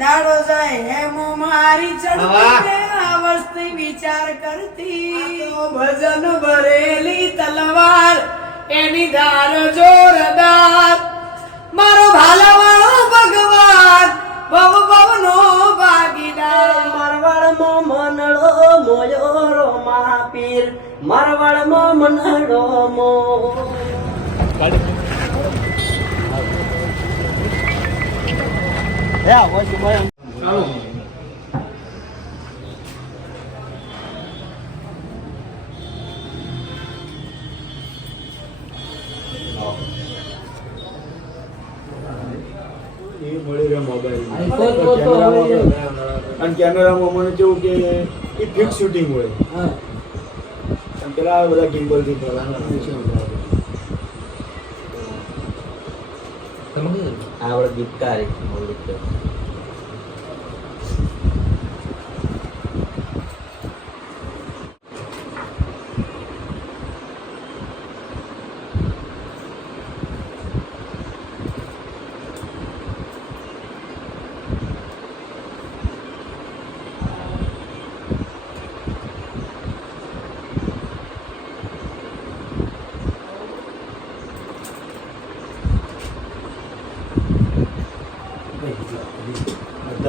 દાડો જાય એમ મારી વાહ. ચડતી અવસ્થી વિચાર કરતી. ભજન ભરેલી તલવાર એની ધાર જોરદાર મારો ભાલાવાળો ભગવાન ભવ ભવનો ભાગીદાર. મારવાડમાં મનડો મોયો મહાપીર મારવાડમાં મનડો મો તો તો હવે અને કેમેરામાં મને કેવું કે એ ફિક્સ શૂટિંગ હોય. પેલા બધા ગિમ્બલથી আমরা গিফটটা আর কি বলতে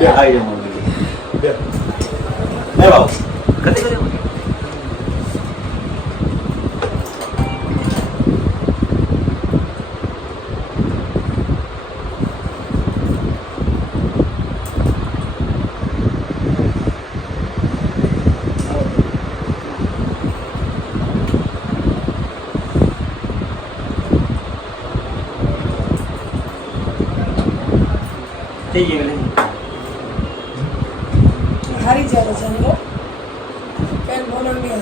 બે આવી જાઓ મમ્મી બે બે બાબુ કદી કદી થઈ ગયું હારી જાય છે એમ તો. પેન બોલરની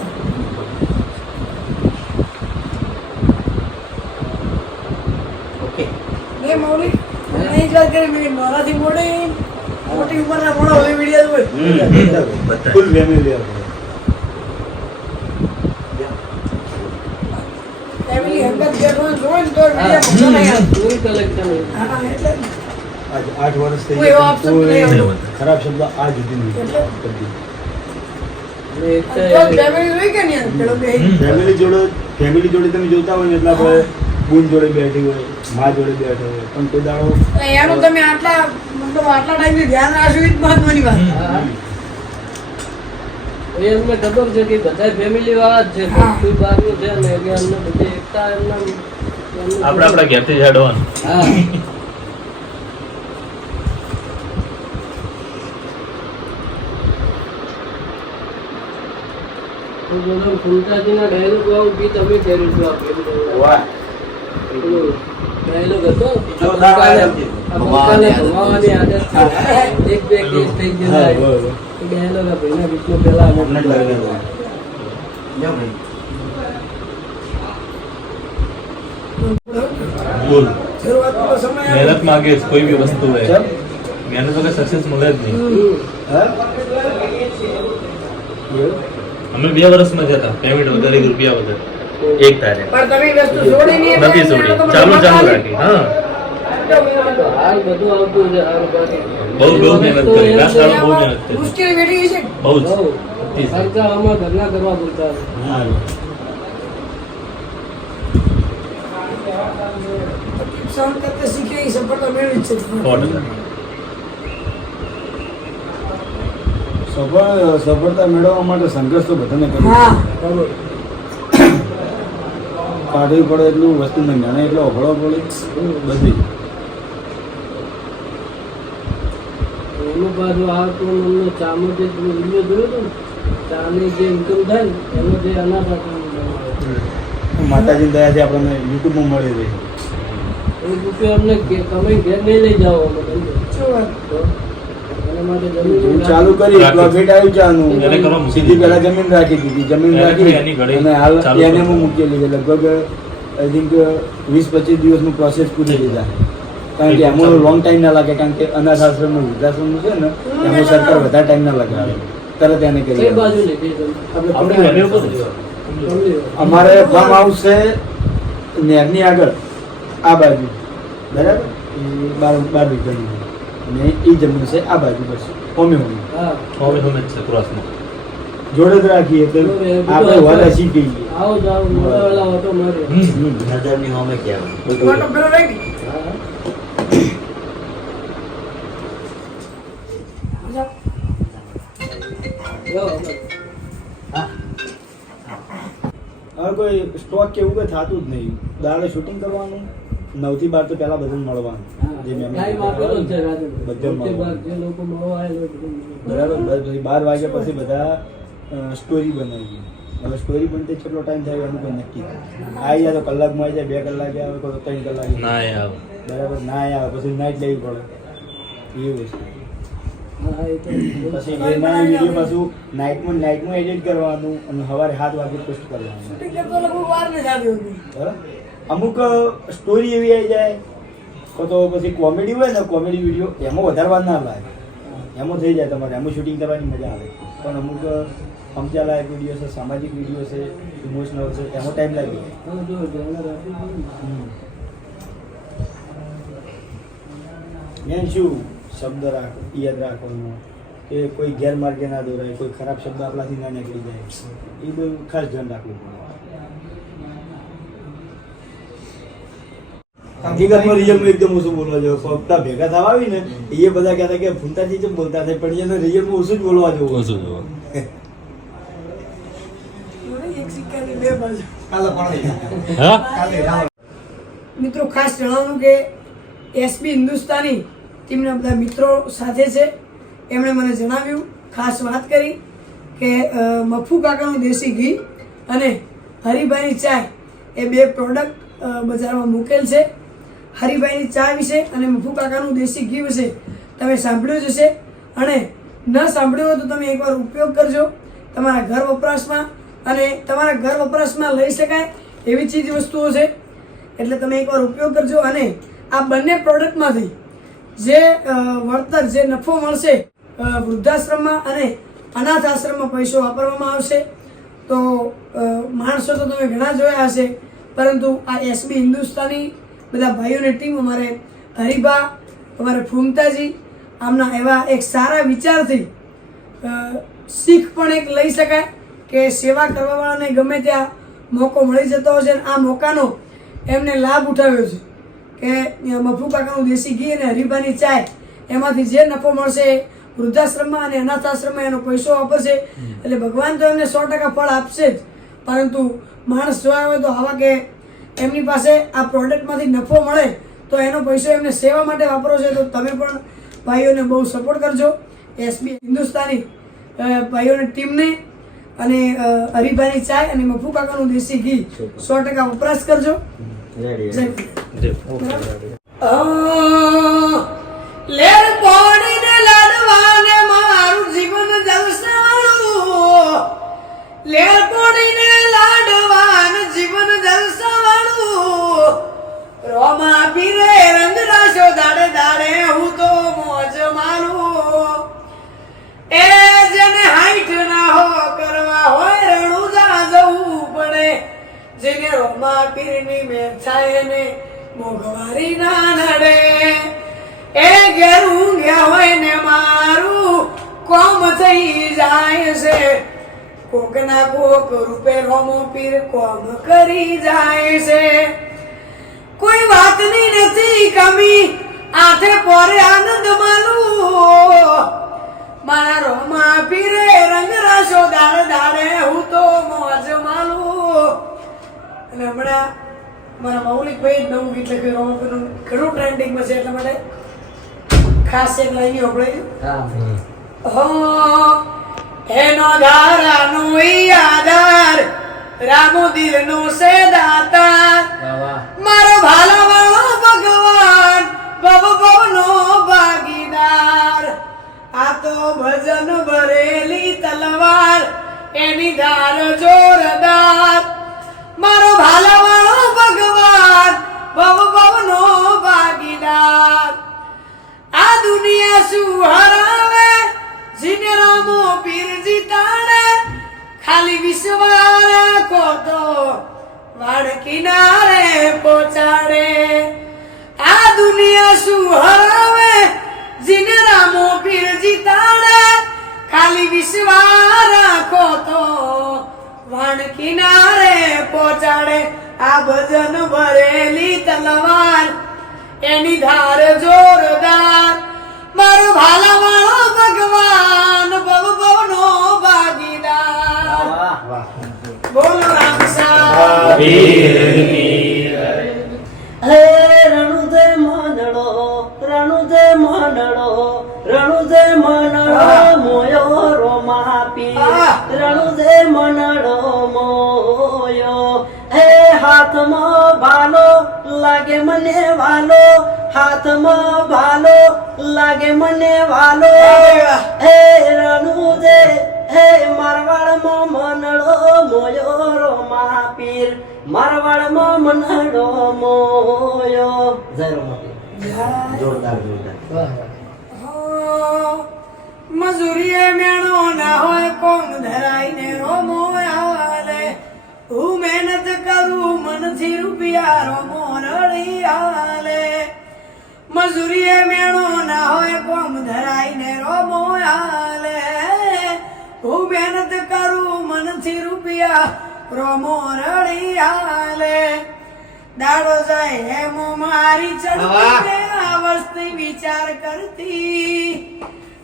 મૌલિક નહીં જ વાત કરી મેં મારાથી મોટી મોટી ઉંમરના મોડો હવે વીડિયો હોય ફૂલ ફેમિલી ફેમિલી હંગત બેઠો જોઈ ને તો વીડિયો મજા નહીં collection હા, એટલે જ. આજ આઠ વર્ષ થઈ ગયા. કોઈ ખરાબ શબ્દ આજ સુધી નહીં. એટલે? કદી. અને એક તો જો ફેમિલી હોય કે નહીં? પેલો બે. હમ. ફેમિલી જોડે ફેમિલી જોડે તમે જોતા હોય ને એટલે આપણે બુન જોડે બેઠી હોય મા જોડે બેઠો હોય. પણ કોઈ દાડો એનું તમે આટલા મતલબ આટલા ટાઈમ ધ્યાન રાખશો એ જ મહત્વની વાત. એ અમને ખબર છે કે બધા ફેમિલી વાળા જ છે. કોઈ બહારનું છે ને અમને બધી એકતા એમના એમનું આપણા ઘેરથી જ હેડવાનું હા બોલું ફૂલકાજીના dialogue વાળું ગીત અમે કર્યું હતું આ ફિલ્મમાં. વાહ પેલું dialogue હતો જોરદાર dialogue છે. આ ભૂલકાને ભમાવાની આદત છે. એક બે કેસ થઈ હા, ગયેલા બરોબર. એ dialogue આ ભાઈના ગીતમાં પહેલા અમે અમને જ લાગે છે. જાઓ ભાઈ બોલ શરૂઆતનો સમય આવે. મહેનત માંગે છે કોઈ બી વસ્તુ હોય ચલ. મહેનત વગર સક્સેસ મળે જ નહીં હમ. હા બોલ. અમે બે વર્ષમાં જતા પેમેન્ટ વગર એક રૂપિયા વગર એક તારે પણ તમે એ વસ્તુ છોડી નહીં એટલે નથી છોડી એનો તો ચાલુ મતલબ ચાલુ ખાલી. રાખી હા તો હાલ બધું આવતું છે હાલ બાકી બહુ બહુ મહેનત કરી લાસ્ટ દાડો બહુ મહેનત કરી મુશ્કેલી વેઠી છે બહુ જ બહુ અતિ જ. ખર્ચા આમાં ઘરના કરવા પડતા હા સહન કરતા શીખે એ સફળતા મેળવી જ છે સો ટકા સફળ સફળતા મેળવવા માટે સંઘર્ષ તો બધાને કરવો બરાબર કાઢવી પડે એટલું વસ્તુ નહીં નાના એટલો અભળો પડે બધી. એનું પાછું આ તો અમને ચાનો જે વીડિયો જોયો હતો ચાની જે ઇન્કમ થાય ને એનો જે અનાથ માતાજીની દયાથી આપણને યુટ્યુબમાં મળી રહી. એ રૂપિયો અમને કે- કમાઈ ઘેર નહીં લઈ જાઓ હું ચાલુ કરી પ્રોફિટ આવ્યું ચાનું મૂકી સીધી પહેલા જમીન રાખી દીધી. જમીન રાખી અને હાલ એને હું મૂકેલી છે લગભગ આઈ થિંક વીસ પચીસ દિવસનું પ્રોસેસ પૂરી લીધા. કારણ કે એમાં લોંગ ટાઈમ ના લાગે. કારણ કે અનાથ આશ્રમનું વૃદ્ધાશ્રમ છે ને એમાં સરકાર વધારે ટાઈમ ના લાગે. તરત એને કરી. અમારે ફાર્મ હાઉસ છે નહેરની આગળ. આ બાજુ. બરાબર? બાર બાર વીઘાની. છે. અને એ જમીન છે આ બાજુ બસ હોમે હોમે હા. હવે છે ક્રોસમાં જોડે જ રાખીએ તો આપણે વાલા શીખી ગઈએ આવો જાવ મોટા વાળા ઓટો હમ. નજરની સામે કહેવાય. ટોમેટો પેલો રહી. હવે કોઈ સ્ટોક કે એવું કંઈ થતું જ નહીં. દાડે શૂટિંગ કરવાનું નવથી બાર તો પેલા બધાને મળવાનું. છે. બરાબર બાર વાગ્યા પછી બધા સ્ટોરી બનાવી હવે સ્ટોરી બનતે કેટલો ટાઈમ થાય એનું કોઈ નક્કી આવી જાય તો કલાકમાં આવી જાય બે કલાકે આવે કોઈ ત્રણ કલાકે. ના આવે. બરાબર ના આવે પછી નાઇટ લેવી પડે. એવું વસ્તુ. તો પછી એના વીડિયો પાછું નાઇટમાં નાઇટમાં એડિટ કરવાનું અને સવારે સાત વાગે પોસ્ટ કરવાનું. અમુક સ્ટોરી એવી આવી જાય કો તો પછી કોમેડી હોય ને કોમેડી વીડિયો એમાં વધારે વાર ના લાગે. એમાં થઈ જાય તમારે એમાં શૂટિંગ કરવાની મજા આવે. પણ અમુક સમજાલાયક વીડિયો છે સામાજિક વીડિયો છે ઇમોશનલ છે એમાં ટાઈમ લાગી જાય. મેન શું શબ્દ રાખ યાદ રાખવાનો? કે કોઈ ગેરમાર્ગે ના દોરાય કોઈ ખરાબ શબ્દ આપણાથી ના નીકળી જાય. એ બધું ખાસ ધ્યાન રાખવું પડે. હકીકતમાં રિયલમાં એકદમ ઓછું બોલવા જેવું. ફક્ત ભેગા થવા આવી ને એ બધા કહેતા કે ફૂંતાજી જેમ બોલતા થાય પણ એને રિયલમાં ઓછું જ બોલવા જેવું ઓછું જોવા મિત્રો ખાસ જણાવવાનું કે એસબી હિન્દુસ્તાની ટીમના બધા મિત્રો સાથે છે. એમણે મને જણાવ્યું ખાસ વાત કરી કે મફુ કાકાનું દેશી ઘી અને હરિભાઈની ચાય એ બે પ્રોડક્ટ બજારમાં મૂકેલ છે. હરિભાઈની ચા વિશે અને મફુ કાકાનું દેશી ઘી વિશે તમે સાંભળ્યું જ હશે. અને ન સાંભળ્યું હોય તો તમે એકવાર ઉપયોગ કરજો. તમારા ઘર વપરાશમાં અને તમારા ઘર વપરાશમાં લઈ શકાય એવી ચીજ વસ્તુઓ છે. એટલે તમે એકવાર ઉપયોગ કરજો અને આ બંને પ્રોડક્ટમાંથી જે વળતર, જે નફો મળશે વૃદ્ધાશ્રમમાં અને અનાથ આશ્રમમાં પૈસો વાપરવામાં આવશે. તો માણસો તો તમે ઘણા જોયા હશે. પરંતુ આ એસબી હિન્દુસ્તાની બધા ભાઈઓની ટીમ અમારે હરિભા અમારે ફૂમતાજી આમના એવા એક સારા વિચારથી શીખ પણ એક લઈ શકાય કે સેવા કરવાવાળાને ગમે ત્યાં મોકો મળી જતો હોય છે અને આ મોકાનો એમને લાભ ઉઠાવ્યો છે કે મફુ કાકાનું દેશી ઘી અને હરીબાની ચાય એમાંથી જે નફો મળશે વૃદ્ધાશ્રમમાં અને અનાથાશ્રમમાં એનો પૈસો વાપરશે. એટલે ભગવાન તો એમને સો ટકા ફળ આપશે જ. પરંતુ માણસ જોયા હોય તો આવા કે એમની પાસે આ પ્રોડક્ટમાંથી નફો મળે તો એનો પૈસો એમને સેવા માટે વાપરો છે તો તમે પણ ભાઈઓને બહુ સપોર્ટ કરજો. એસબી હિન્દુસ્તાની ભાઈઓની ટીમને અને હરીભાઈની ચાય અને મફુ કાકાનું દેશી ઘી સો ટકા વપરાશ કરજો. લેર પાણીને લાડવાને મારું જીવન જલસાવાળું. લેર પાણીને પડે. જેને રોમા પીરની મેર થાય ને મોઘવારી ના નડે. એ ઘેર ઊંઘ્યા હોય ને મારું. કોમ થઈ જાય છે. કોક ના કોક રૂપે રોમો પીર કોમ કરી જાય છે. કોઈ વાતની નથી કમી આથે પોરે આનંદ માનું મારા રોમા પીરે રંગ રાશો દાડે દાડે હું તો મોજ માલું અને હમણાં મારા મૌલિકભાઈ જ નવું ગીત લખ્યું રોમા પીરનું ઘણું ટ્રેન્ડિંગમાં છે એટલા માટે ખાસ એક લાઈન આપણે હો হেন ধারানো ইয়াদার রামু দিল নো সে দাতা মারো ভালো ভালো ভগবান বব বনো বাগিদার આ તો ભજન ભરેલી તલવાર એની ધાર જોરદાર મારો ભાલાવાળો ભગવાન ભવ ભવનો ભાગીદાર આ દુનિયા સુહારા હરાવે જીને રામો પીર જીતાડે ખાલી વિશ્વાસ રાખો તો વાડ કિનારે પહોંચાડે આ દુનિયા શું હરાવે જીને રામો પીર જીતાડે ખાલી વિશ્વાસ રાખો તો વાણ કિનારે પહોંચાડે આ ભજન ભરેલી તલવાર એની ધાર જોરદાર મારો ભાલાવાળો ભગવાન ભવ ભવનો ભાગીદાર. બોલો રામ હે રણુદે મનડો રણુદે મનડો રણુદે મનડો મોયો રોમાપી. આહ! રણુદે મનડો મોયો. હે હાથમાં ભાલો લાગે મને વાલો હાથમાં ભાલો લાગે મને વાલો! હે રણુદે હે મારવાડમાં મનડો મોયો રોમાપીર મારવાડમાં મનડો મોયો. જોરદાર જોરદાર. મજૂરીએ મેળો ના હોય કોમ ધરાઈને રોમો હાલે હું મહેનત કરું મનથી રૂપિયા રોમો રળી આલે મજૂરીએ મેળો ના હોય કોમ ધરાઈને રોમો હાલે. હું મહેનત કરું મનથી રૂપિયા રોમો રળી હાલે. દાડો જાય હેમો મારી ચડતી આ વસ્તી વિચાર કરતી.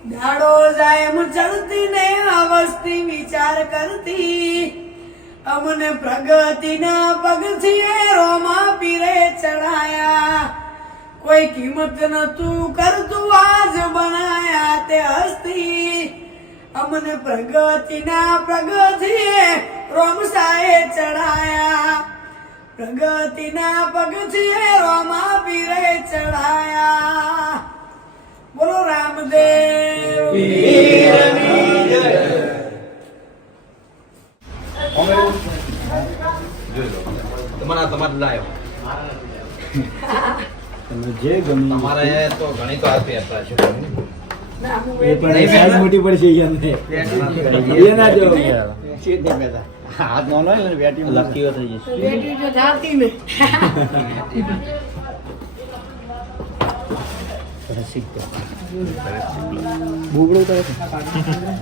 દાડો જાય એમ ચડતી ને અવસ્થી વિચાર કરતી. અમને પ્રગતિના પગથિયે રોમા પીરે ચડાયા. કોઈ કિંમત નતું કરતું આજ બનાયા તે હસ્તી. અમને પ્રગતિના પ્રગતિ રોમસાએ ચડાયા પ્રગતિના પગથિયે રોમા પીરે ચડાયા બોલો રામદેવ. તમારા તમારે લાયો. જે ગમ્યું તમારે તો ઘણી તો આપી હતા છે. એ પણ સાઈઝ મોટી પડશે એમને એ ના જો હાથ નો લકીઓ થઈ જશે. બેટી તો જાતી ને બુબડો કરે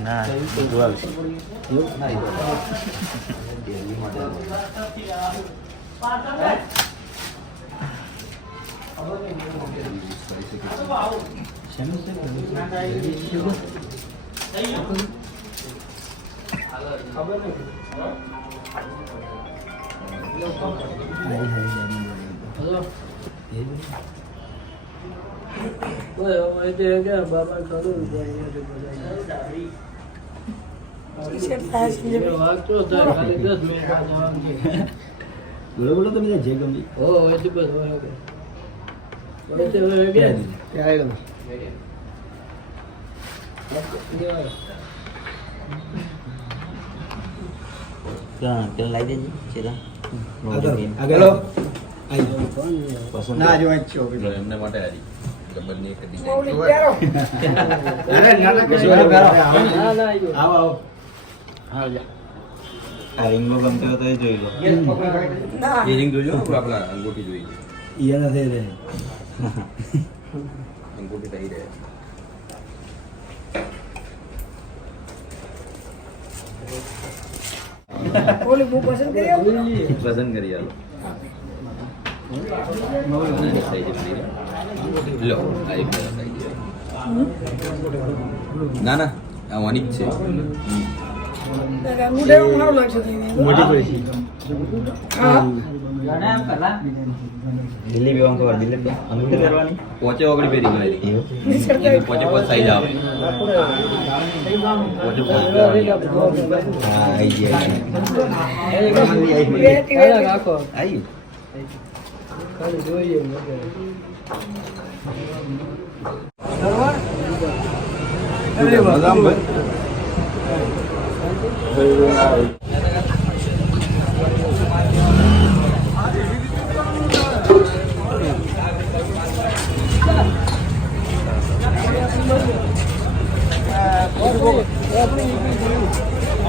ના જોવાલ છે. તે બાબા ખરું બોલો બોલો તમે જે ગમી. ઓ હોય બસ હોય તેલ લાવી દેજે ચેલા આગળ પસંદ ના જો છો એમને માટે આવી ડબલની એક આવો આવો આ રિંગો ગમતો તો એ જોઈ લો. એ રિંગ જોજો. આપણા અંગૂઠી જોઈ ઈયા નથી રે અંગૂઠી થઈ રહે ઓલી બુક પસંદ કરી આવો. પસંદ કરી. લો. ના ના આ ઓનિક છે હા દિલ્હી બેવાં ખબર, દિલ્હી અંદર કરવાની? પોચે ઓગળી પેરી મારી પોચે પોચ સાઈઝ આવે પોચે પોચ હા જોઈએ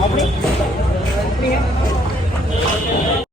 அப்படி